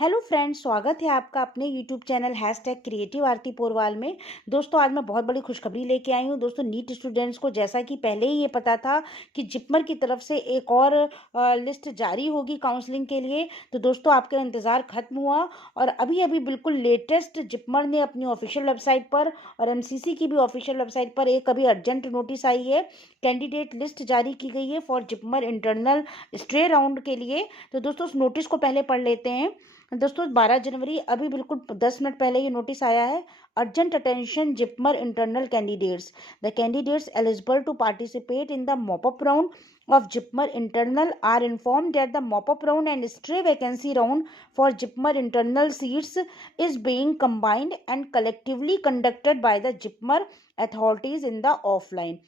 Hello friends, स्वागत है आपका अपने यूट्यूब चैनल #क्रिएटिव आरती पोरवाल में। दोस्तों, आज मैं बहुत बड़ी खुशखबरी लेके आई हूँ। दोस्तों, नीट स्टूडेंट्स को जैसा कि पहले ही ये पता था कि जिपमर की तरफ से एक और लिस्ट जारी होगी काउंसलिंग के लिए, तो दोस्तों आपका इंतज़ार खत्म हुआ। और अभी अभी बिल्कुल लेटेस्ट जिपमर ने अपनी ऑफिशियल वेबसाइट पर और एमसीसी की भी ऑफिशियल वेबसाइट पर एक अभी अर्जेंट नोटिस आई है। कैंडिडेट लिस्ट जारी की गई है for JIPMER internal stray round के लिए। तो दोस्तों, उस नोटिस को पहले पढ़ लेते हैं। दोस्तों, 12 जनवरी अभी बिल्कुल 10 मिनट पहले ये नोटिस आया है। Urgent attention JIPMER internal candidates, the candidates eligible to participate in the mop up round of Jipmer internal are informed that the mop-up round and stray vacancy round for Jipmer internal seats is being combined and collectively conducted by the Jipmer authorities in the offline।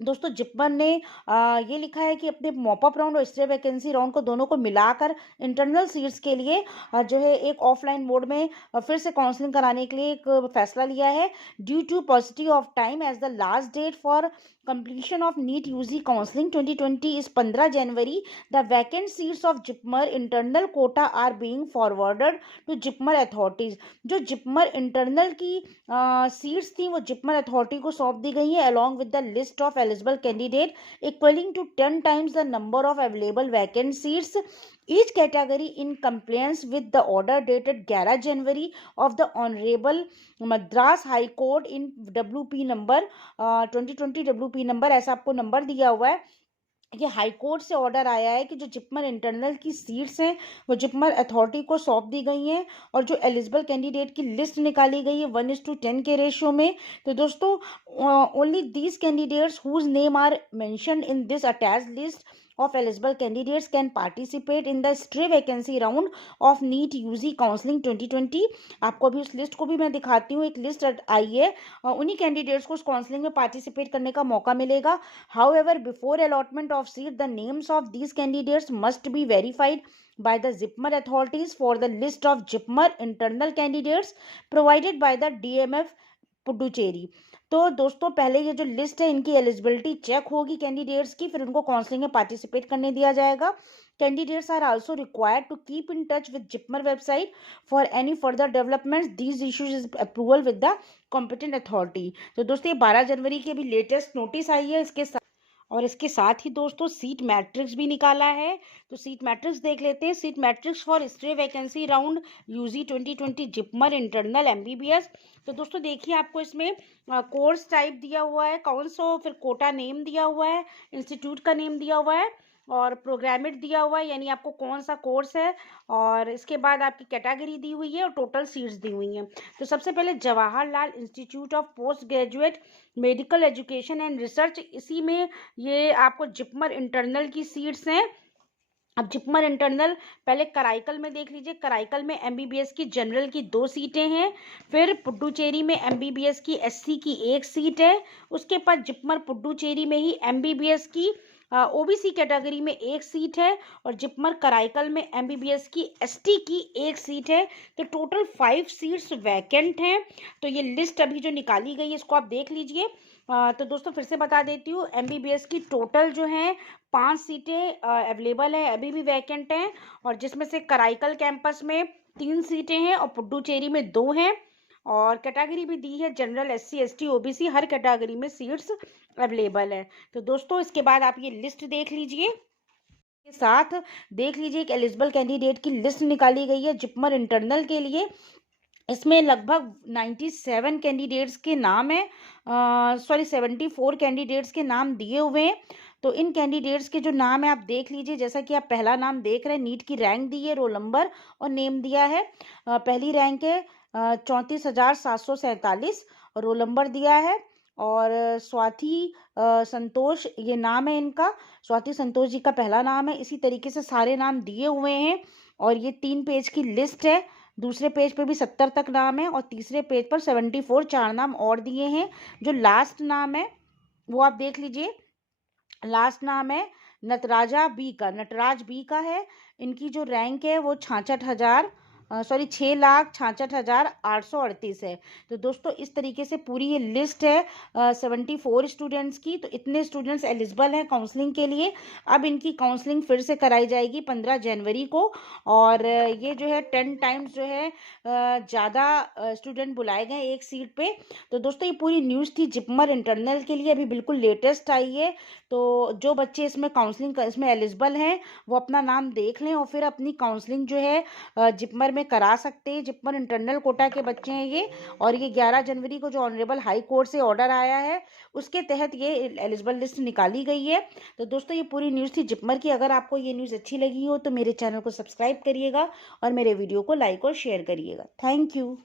दोस्तों, जिपमर ने ये लिखा है कि अपने mop up round और stay vacancy round को दोनों को मिलाकर इंटरनल सीट्स के लिए जो है एक ऑफलाइन मोड में फिर से काउंसलिंग कराने के लिए एक फैसला लिया है। Due to positive of time as the last date for completion of NEET UG counseling 2020 is 15 January. The vacant seats of JIPMER internal quota are being forwarded to JIPMER authorities। जो जिपमर इंटरनल की सीट्स थी वो जिपमर अथॉरिटी को सौंप दी गई है along with the list of eligible candidate equaling to 10 times the number of available vacant seats each category in compliance with the order dated 11 January of the Honorable Madras High Court in WP number 2020 WP number, ऐसा आपको number दिया हुआ है। ये high court से order आया है कि जो जिपमर इंटरनल की सीट्स हैं वो जिपमर अथॉरिटी को सौंप दी गई हैं और जो एलिजिबल कैंडिडेट की लिस्ट निकाली गई है 1:10 के रेशियो में। तो दोस्तों, only these candidates whose name are mentioned in this attached list of eligible candidates can participate in the stray vacancy round of NEET UG counseling 2020। आपको अभी उस लिस्ट को भी मैं दिखाती हूँ। एक लिस्ट आई है, उन्हीं कैंडिडेट्स को उस काउंसलिंग में पार्टिसिपेट करने का मौका मिलेगा। However, before allotment of seat, the names of these candidates must be verified by the Jipmer authorities for the list of Jipmer internal candidates provided by the DMF Puducherry. तो दोस्तों, पहले ये जो लिस्ट है इनकी एलिजिबिलिटी चेक होगी candidates की, फिर उनको काउंसलिंग में पार्टिसिपेट करने दिया जाएगा। Candidates are also required to keep in touch with JIPMER website for any further developments. These issues is approval with the competent authority. तो दोस्तों, ये 12 जनवरी की अभी लेटेस्ट नोटिस आई है। इसके साथ ही दोस्तों सीट मैट्रिक्स भी निकाला है। तो सीट मैट्रिक्स देख लेते हैं। Seat matrix for stray vacancy round UG 2020 JIPMER internal MBBS. तो दोस्तों देखिए, आपको इसमें कोर्स टाइप दिया हुआ है कौन सा, फिर कोटा नेम दिया हुआ है, इंस्टीट्यूट का नेम दिया हुआ है और प्रोग्रामेट दिया हुआ है, यानी आपको कौन सा कोर्स है, और इसके बाद आपकी कैटेगरी दी हुई है और टोटल सीट्स दी हुई हैं। तो सबसे पहले Jawaharlal institute of post graduate medical education and research, इसी में ये आपको जिपमर इंटरनल की सीट्स हैं। अब जिपमर इंटरनल पहले कराईकल में देख लीजिए। कराईकल में एमबीबीएस की जनरल की 2 सीटें हैं। फिर पुडुचेरी में एमबीबीएस की एससी की 1 सीट है। उसके बाद जिपमर पुडुचेरी में ही एमबीबीएस की ओबीसी कैटेगरी में 1 सीट है और जिपमर कराईकल में एमबीबीएस की एसटी की 1 सीट है। तो टोटल 5 सीट्स वैकेंट हैं। तो ये लिस्ट अभी जो निकाली गई है इसको आप देख लीजिए। तो दोस्तों फिर से बता देती हूँ, एमबीबीएस की टोटल जो है 5 सीटें अवेलेबल है, अभी भी वैकेंट हैं, और जिसमें से कराईकल कैंपस में 3 सीटें हैं और पुडुचेरी में 2 हैं। और कैटेगरी भी दी है जनरल, एससी एसटी ओबीसी, हर कैटेगरी में सीट्स अवेलेबल है। तो दोस्तों इसके बाद आप ये लिस्ट देख लीजिए। के साथ देख लीजिए, एक एलिजिबल कैंडिडेट की लिस्ट निकाली गई है जिपमर इंटरनल के लिए। इसमें लगभग 97 कैंडिडेट्स के नाम है, 74 कैंडिडेट्स के नाम दिए हुए हैं। तो इन कैंडिडेट्स के जो नाम है आप देख लीजिए। जैसा कि आप पहला नाम देख रहे हैं, नीट की रैंक दी है, रोल नंबर और नेम दिया है। पहली रैंक है 34,747, रोल नंबर दिया है। और स्वाति संतोष ये नाम है इनका, स्वाति संतोष जी का पहला नाम है। इसी तरीके से सारे नाम दिए हुए हैं और ये 3 पेज की लिस्ट है। दूसरे पेज पे भी 70 तक नाम है और तीसरे पेज पर 74 4 नाम और दिए हैं। जो लास्ट नाम है वो आप देख लीजिए। लास्ट नाम है नटराज बी का है। इनकी जो रैंक है वो 66,000 सॉरी 6,66,838 है। तो दोस्तों इस तरीके से पूरी ये लिस्ट है 74 स्टूडेंट्स की। तो इतने स्टूडेंट्स एलिजिबल हैं काउंसलिंग के लिए। अब इनकी काउंसलिंग फिर से कराई जाएगी 15 जनवरी को। और ये जो है 10 टाइम्स जो है ज़्यादा स्टूडेंट बुलाए गए एक सीट पे। तो दोस्तों ये पूरी न्यूज़ थी जिपमर इंटरनल के लिए, अभी बिल्कुल लेटेस्ट आई है। तो जो बच्चे इसमें काउंसलिंग इसमें एलिजिबल हैं वो अपना नाम देख लें और फिर अपनी काउंसलिंग जो है जिपमर में करा सकते हैं। जिपमर इंटरनल कोटा के बच्चे हैं ये। और ये 11 जनवरी को जो ऑनरेबल हाई कोर्ट से ऑर्डर आया है उसके तहत ये एलिजिबल लिस्ट निकाली गई है। तो दोस्तों ये पूरी न्यूज़ थी जिपमर की। अगर आपको ये न्यूज़ अच्छी लगी हो तो मेरे चैनल को सब्सक्राइब करिएगा और मेरे वीडियो को लाइक और शेयर करिएगा। Thank you.